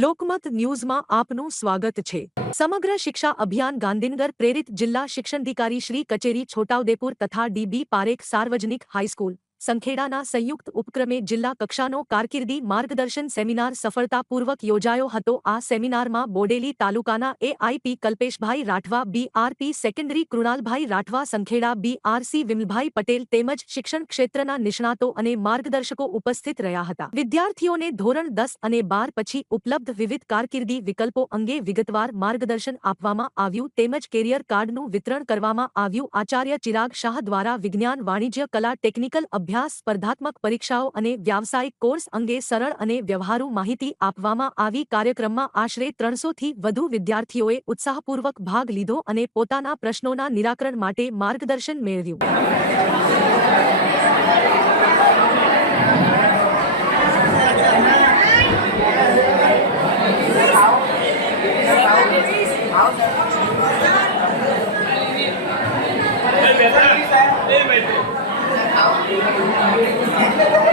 લોકમત ન્યૂઝમાં આપનું સ્વાગત છે। સમગ્ર શિક્ષા અભિયાન ગાંધીનગર પ્રેરિત જિલ્લા શિક્ષણાધિકારી શ્રી કચેરી છોટાઉદેપુર તથા ડી.બી. પારેખ સાર્વજનિક હાઈસ્કૂલ સંખેડાના સંયુક્ત ઉપક્રમે જિલ્લા કક્ષાનો કારકિર્દી માર્ગદર્શન સેમિનાર સફળતાપૂર્વક યોજાયો હતો। આ સેમિનારમાં બોડેલી તાલુકાના AIP Kalpeshbhai Rathwa, BRP secondary Krunalbhai Rathwa, Sankheda BRC Vimalbhai Patel તેમજ શિક્ષણ ક્ષેત્રના નિષ્ણાતો અને માર્ગદર્શકો ઉપસ્થિત રહ્યા હતા। વિદ્યાર્થીઓને ધોરણ 10 અને 12 પછી ઉપલબ્ધ વિવિધ કારકિર્દી વિકલ્પો અંગે વિગતવાર માર્ગદર્શન આપવામાં આવ્યું તેમજ કેરિયર કાર્ડનું વિતરણ કરવામાં આવ્યું। આચાર્ય ચિરાગ શાહ દ્વારા વિજ્ઞાન, વાણિજ્ય, કલા, ટેકનિકલ અભ્યાસ, સ્પર્ધાત્મક પરીક્ષાઓ અને વ્યાવસાયિક કોર્સ અંગે સરળ અને વ્યવહારુ માહિતી આપવામાં આવી। કાર્યક્રમમાં આશરે 300 થી વધુ વિદ્યાર્થીઓએ ઉત્સાહપૂર્વક ભાગ લીધો અને પોતાના પ્રશ્નોના નિરાકરણ માટે માર્ગદર્શન મેળવ્યું। Hey,